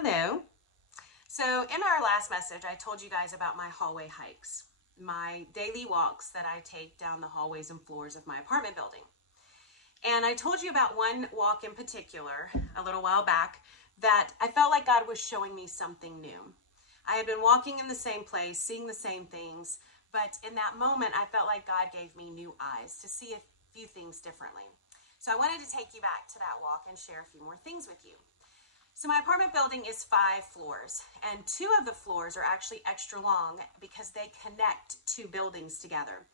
Hello. So, in our last message, I told you guys about my hallway hikes, my daily walks that I take down the hallways and floors of my apartment building. And I told you about one walk in particular a little while back that I felt like God was showing me something new. I had been walking in the same place, seeing the same things, but in that moment, I felt like God gave me new eyes to see a few things differently. So, I wanted to take you back to that walk and share a few more things with you. So my apartment building is 5 floors, and 2 of the floors are actually extra long because they connect 2 buildings together.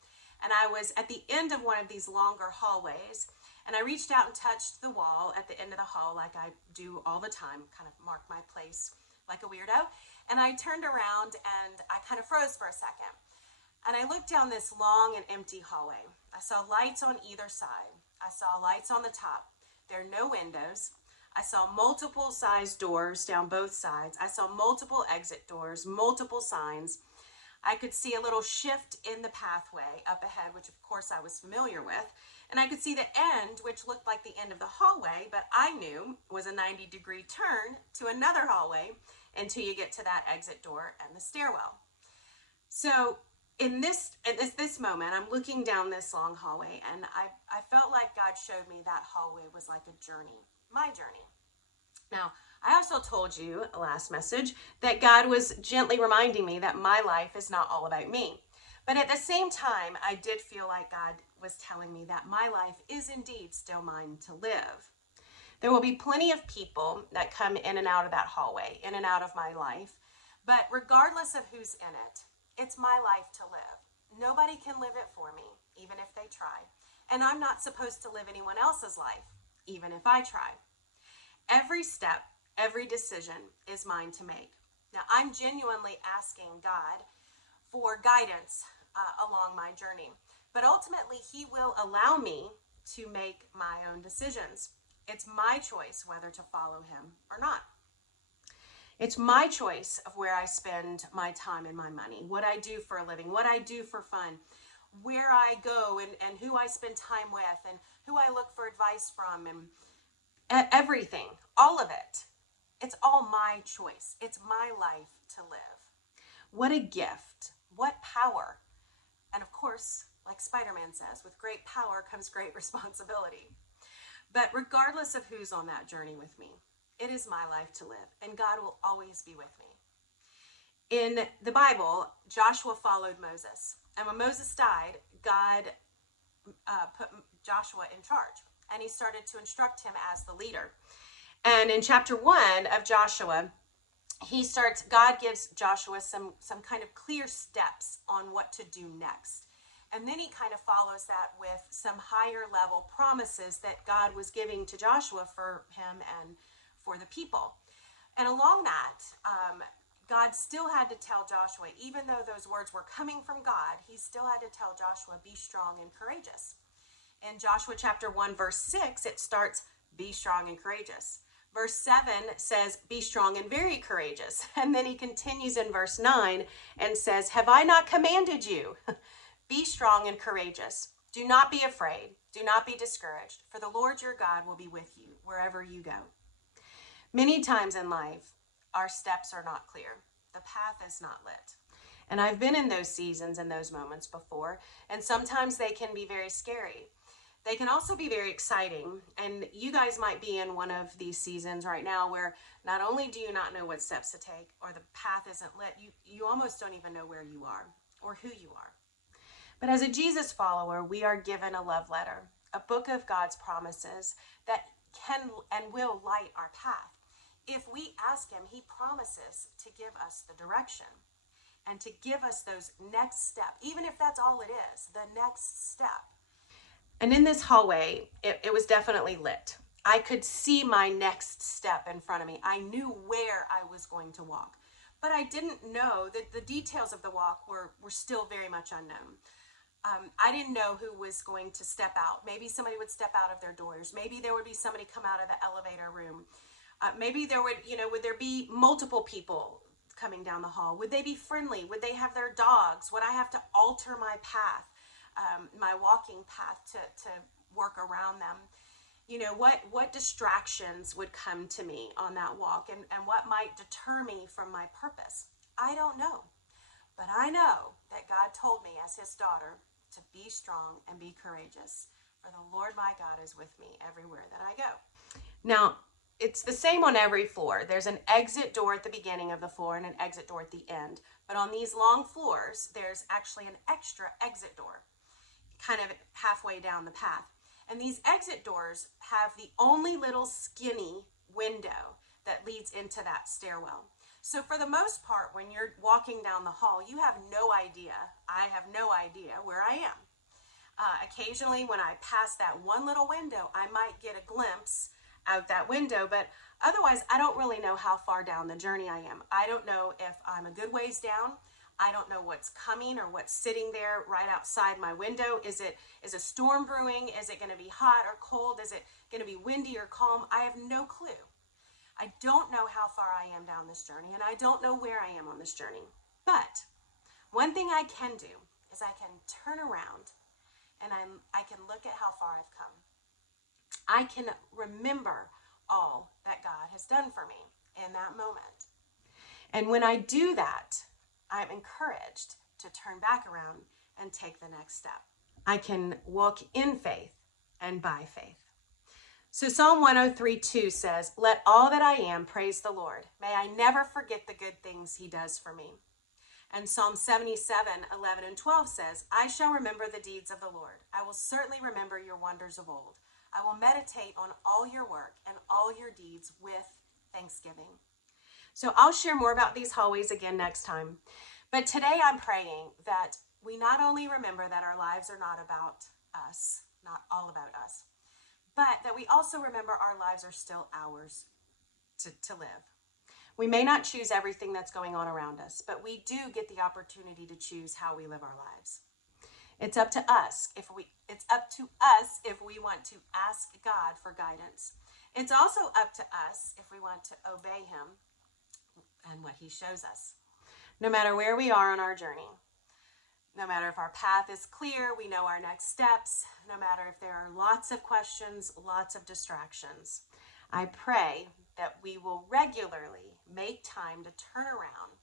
And I was at the end of one of these longer hallways, and I reached out and touched the wall at the end of the hall like I do all the time, kind of mark my place like a weirdo. And I turned around and I kind of froze for a second. And I looked down this long and empty hallway. I saw lights on either side. I saw lights on the top. There are no windows. I saw multiple size doors down both sides. I saw multiple exit doors, multiple signs. I could see a little shift in the pathway up ahead, which of course I was familiar with. And I could see the end, which looked like the end of the hallway, but I knew was a 90-degree turn to another hallway until you get to that exit door and the stairwell. So in this moment, I'm looking down this long hallway, and I felt like God showed me that hallway was like a journey, my journey. Now, I also told you last message that God was gently reminding me that my life is not all about me. But at the same time, I did feel like God was telling me that my life is indeed still mine to live. There will be plenty of people that come in and out of that hallway, in and out of my life. But regardless of who's in it, it's my life to live. Nobody can live it for me, even if they try. And I'm not supposed to live anyone else's life, even if I try. Every step, every decision is mine to make. Now, I'm genuinely asking God for guidance along my journey, but ultimately, He will allow me to make my own decisions. It's my choice whether to follow Him or not. It's my choice of where I spend my time and my money, what I do for a living, what I do for fun, where I go and who I spend time with and who I look for advice from and everything, all of it. It's all my choice. It's my life to live. What a gift. What power. And of course, like Spider-Man says, with great power comes great responsibility. But regardless of who's on that journey with me, it is my life to live, and God will always be with me. In the Bible, Joshua followed Moses. And when Moses died, God put Joshua in charge, and He started to instruct him as the leader. And in chapter 1 of Joshua, God gives Joshua some kind of clear steps on what to do next. And then he kind of follows that with some higher level promises that God was giving to Joshua for him and for the people. And along that, God still had to tell Joshua, even though those words were coming from God, He still had to tell Joshua, be strong and courageous. In Joshua chapter 1, verse 6, it starts, be strong and courageous. Verse 7 says, be strong and very courageous. And then he continues in verse 9 and says, have I not commanded you? Be strong and courageous. Do not be afraid. Do not be discouraged, for the Lord your God will be with you wherever you go. Many times in life, our steps are not clear. The path is not lit. And I've been in those seasons and those moments before, and sometimes they can be very scary. They can also be very exciting, and you guys might be in one of these seasons right now where not only do you not know what steps to take or the path isn't lit, you almost don't even know where you are or who you are. But as a Jesus follower, we are given a love letter, a book of God's promises that can and will light our path. If we ask Him, He promises to give us the direction and to give us those next steps, even if that's all it is, the next step. And in this hallway, it was definitely lit. I could see my next step in front of me. I knew where I was going to walk. But I didn't know that the details of the walk were still very much unknown. I didn't know who was going to step out. Maybe somebody would step out of their doors. Maybe there would be somebody come out of the elevator room. Maybe there would there be multiple people coming down the hall? Would they be friendly? Would they have their dogs? Would I have to alter my path, my walking path to work around them? what distractions would come to me on that walk, and what might deter me from my purpose. I don't know. But I know that God told me as his daughter to be strong and be courageous. For the Lord my God is with me everywhere that I go. Now, it's the same on every floor. There's an exit door at the beginning of the floor and an exit door at the end. But on these long floors, there's actually an extra exit door, kind of halfway down the path. And these exit doors have the only little skinny window that leads into that stairwell. So for the most part, when you're walking down the hall, you have no idea, I have no idea where I am. Occasionally when I pass that one little window, I might get a glimpse out that window, but otherwise I don't really know how far down the journey I am. I don't know if I'm a good ways down. I don't know what's coming or what's sitting there right outside my window. Is a storm brewing? Is it going to be hot or cold? Is it going to be windy or calm? I have no clue. I don't know how far I am down this journey, and I don't know where I am on this journey. But one thing I can do is I can turn around and I can look at how far I've come. I can remember all that God has done for me in that moment. And when I do that, I'm encouraged to turn back around and take the next step. I can walk in faith and by faith. So Psalm 103:2 says, "Let all that I am praise the Lord. May I never forget the good things he does for me." And Psalm 77:11 and 12 says, "I shall remember the deeds of the Lord. I will certainly remember your wonders of old. I will meditate on all your work and all your deeds with thanksgiving." So I'll share more about these hallways again next time. But today I'm praying that we not only remember that our lives are not about us, not all about us, but that we also remember our lives are still ours to live. We may not choose everything that's going on around us, but we do get the opportunity to choose how we live our lives. It's up to us if we want to ask God for guidance. It's also up to us if we want to obey him and what he shows us. No matter where we are on our journey, no matter if our path is clear, we know our next steps, no matter if there are lots of questions, lots of distractions, I pray that we will regularly make time to turn around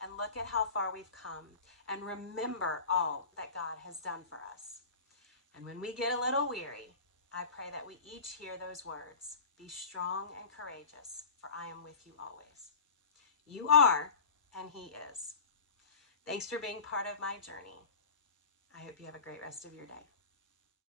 and look at how far we've come and remember all that God has done for us. And when we get a little weary, I pray that we each hear those words, "Be strong and courageous, for I am with you always." You are, and he is. Thanks for being part of my journey. I hope you have a great rest of your day.